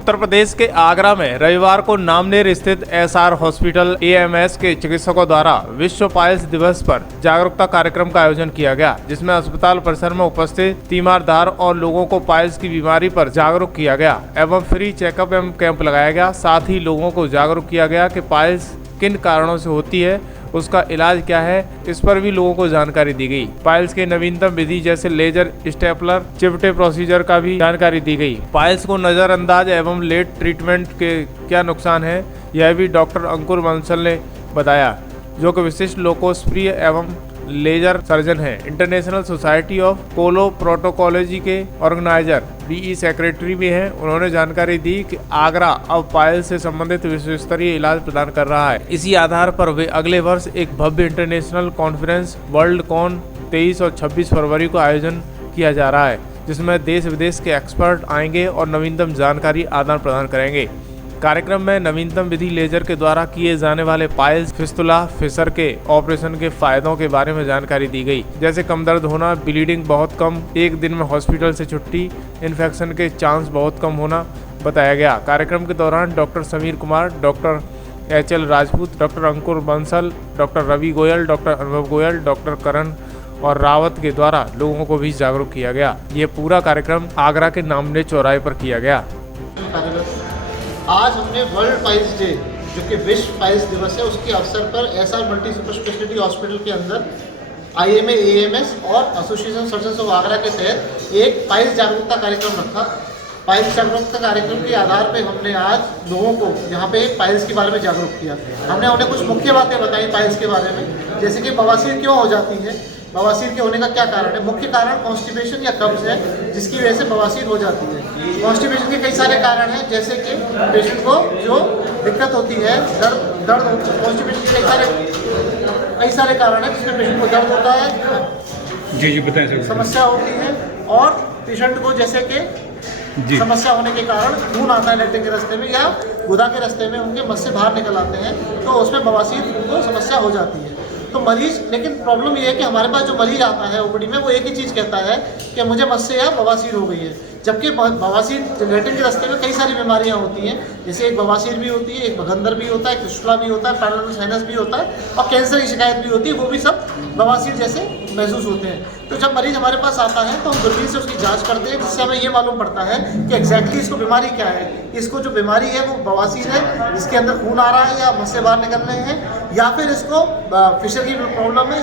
उत्तर प्रदेश के आगरा में रविवार को नामनेर स्थित एसआर हॉस्पिटल एएमएस के चिकित्सकों द्वारा विश्व पाइल्स दिवस पर जागरूकता कार्यक्रम का आयोजन किया गया, जिसमें अस्पताल परिसर में उपस्थित तीमारदार और लोगों को पाइल्स की बीमारी पर जागरूक किया गया एवं फ्री चेकअप एवं कैंप लगाया गया। साथ ही लोगों को जागरूक किया गया कि पाइल्स किन कारणों से होती है, उसका इलाज क्या है, इस पर भी लोगों को जानकारी दी गई। पाइल्स के नवीनतम विधि जैसे लेजर, स्टेपलर, चिवटे प्रोसीजर का भी जानकारी दी गई। पाइल्स को नजरअंदाज एवं लेट ट्रीटमेंट के क्या नुकसान है, यह भी डॉक्टर अंकुर बंसल ने बताया, जो कि विशिष्ट लोकोस्प्रिय एवं लेजर सर्जन है। इंटरनेशनल सोसाइटी ऑफ कोलोप्रोटोकोलॉजी के ऑर्गेनाइजर बीई सेक्रेटरी भी हैं। उन्होंने जानकारी दी कि आगरा अब पाइल्स से संबंधित विश्व स्तरीय इलाज प्रदान कर रहा है। इसी आधार पर वे अगले वर्ष एक भव्य इंटरनेशनल कॉन्फ्रेंस वर्ल्ड कॉन 23 और 26 फरवरी को आयोजन किया जा रहा है, जिसमें देश विदेश के एक्सपर्ट आएंगे और नवीनतम जानकारी आदान प्रदान करेंगे। कार्यक्रम में नवीनतम विधि लेजर के द्वारा किए जाने वाले पाइल्स, फिस्तुला, फिशर के ऑपरेशन के फायदों के बारे में जानकारी दी गई, जैसे कम दर्द होना, ब्लीडिंग बहुत कम, एक दिन में हॉस्पिटल से छुट्टी, इन्फेक्शन के चांस बहुत कम होना बताया गया। कार्यक्रम के दौरान doctor Sameer Kumar, doctor HL Rajput, doctor Ankur Bansal, doctor Ravi Goyal, doctor Anubhav Goyal, doctor करण और रावत के द्वारा लोगों को भी जागरूक किया गया। ये पूरा कार्यक्रम आगरा के नामनेर चौराहे पर किया गया। आज हमने वर्ल्ड पाइल्स डे, जो कि विश्व पाइल्स दिवस है, उसके अवसर पर SR multi super speciality hospital के अंदर IMA AMS और एसोसिएशन सर्जन्स ऑफ आगरा के तहत एक पाइल्स जागरूकता कार्यक्रम रखा। पाइल्स जागरूकता कार्यक्रम के आधार पर हमने आज लोगों को यहाँ पे पाइल्स के बारे में जागरूक किया। हमने उन्हें कुछ मुख्य बातें बताई पाइल्स के बारे में, जैसे कि बवासीर क्यों हो जाती है, बवासीर के होने का क्या कारण है। मुख्य कारण कॉन्स्टिपेशन या कब्ज है, जिसकी वजह से बवासीर हो जाती है। कॉन्स्टिपेशन के कई सारे कारण हैं, जैसे कि पेशेंट को जो दिक्कत होती है, दर्द कॉन्स्टिपेशन के कई सारे कारण हैं, जिसमें पेशेंट को दर्द होता है, जी बताएं सर, समस्या होती है, और पेशेंट को जैसे कि समस्या होने के कारण खून आता है लैट्रिन के रास्ते में या गुदा के रास्ते में, उनके मस से बाहर निकल आते हैं, तो उसमें बवासीर को समस्या हो जाती है। तो मरीज, लेकिन प्रॉब्लम ये है कि हमारे पास जो मरीज आता है ओपीडी में, वो एक ही चीज़ कहता है कि मुझे मस्से या बवासीर हो गई है, जबकि बवासीर लैट्रिन के रास्ते में कई सारी बीमारियां होती हैं, जैसे एक बवासीर भी होती है, एक बगंदर भी होता है, एक फिस्टुला भी होता है, पैरालाल साइनस भी होता है, और कैंसर की शिकायत भी होती है, वो भी सब बवासीर जैसे महसूस होते हैं। तो जब मरीज हमारे पास आता है तो हम दूरबीन से उसकी जांच करते हैं, जिससे हमें ये मालूम पड़ता है कि एग्जैक्टली इसको बीमारी क्या है। इसको जो बीमारी है वो बवासीर है, जिसके अंदर खून आ रहा है या मस्से बाहर निकल रहे हैं, या फिर इसको फिशर की प्रॉब्लम है,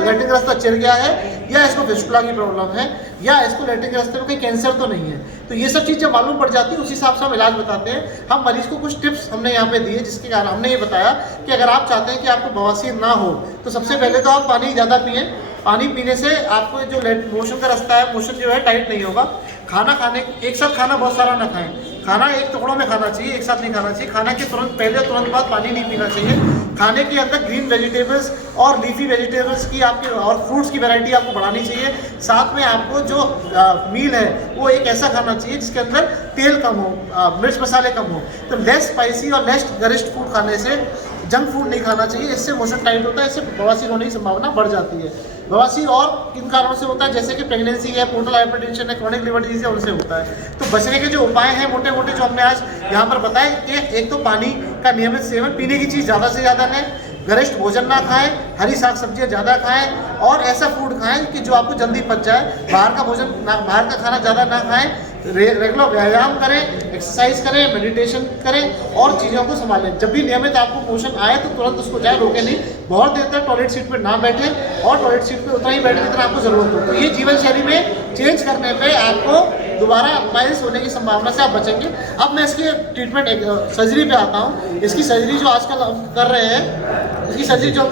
लैट्रिन का रास्ता चिर गया है, या इसको फिस्टुला की प्रॉब्लम है, या इसको लैट्रिन के रास्ते में कोई कैंसर तो नहीं है। तो ये सब चीज़ जब मालूम पड़ जाती है, उस हिसाब से हम इलाज बताते हैं। हम मरीज को कुछ टिप्स हमने यहाँ पे दिए, जिसके कारण हमने ये बताया कि अगर आप चाहते हैं कि आपको बवासीर ना हो, तो सबसे पहले तो आप पानी ज़्यादा पिएं। पानी पीने से आपको जो मोशन का रास्ता है, मोशन जो है टाइट नहीं होगा। खाना खाने, एक साथ खाना बहुत सारा ना खाएं, खाना एक टुकड़ों में खाना चाहिए, एक साथ नहीं खाना चाहिए। खाना के तुरंत पहले तुरंत बाद पानी नहीं पीना चाहिए। खाने के अंदर ग्रीन वेजिटेबल्स और लीफी वेजिटेबल्स की आपकी और फ्रूट्स की वैरायटी आपको बढ़ानी चाहिए। साथ में आपको जो मील है वो एक ऐसा खाना चाहिए जिसके अंदर तेल कम हो, मिर्च मसाले कम हो। तो लेस स्पाइसी और लेस गरिष्ठ फूड खाने से, जंक फूड नहीं खाना चाहिए, इससे मोशन टाइट होता है, इससे बवासीर होने की संभावना बढ़ जाती है। बवासीर और किन कारणों से होता है, जैसे कि प्रेगनेंसी है, पोर्टल हाइपरटेंशन है, क्रॉनिक लिवर डिजीज है, उनसे होता है। तो बचने के जो उपाय हैं मोटे मोटे जो हमने आज यहाँ पर बताए कि एक तो पानी का नियमित सेवन, पीने की चीज़ ज़्यादा से ज़्यादा लें, गरिष्ठ भोजन ना खाएं, हरी साग सब्जियाँ ज़्यादा खाएं, और ऐसा फूड खाएं कि जो आपको जल्दी पच जाए। बाहर का भोजन, बाहर का खाना ज़्यादा ना खाएं, रेगुलर व्यायाम करें, एक्सरसाइज करें, मेडिटेशन करें और चीज़ों को संभालें। जब भी नियमित आपको पोषण आए तो तुरंत उसको जाए, रोके नहीं। बहुत देर तक टॉयलेट सीट पर ना बैठें, और टॉयलेट सीट पर उतना ही बैठें जितना आपको ज़रूरत हो। तो ये जीवन शैली में चेंज करने पे आपको दोबारा पाइल्स होने की संभावना से आप बचेंगे। अब मैं इसकी ट्रीटमेंट सर्जरी पे आता हूँ। इसकी सर्जरी जो आजकल कर रहे हैं, इसकी सर्जरी जो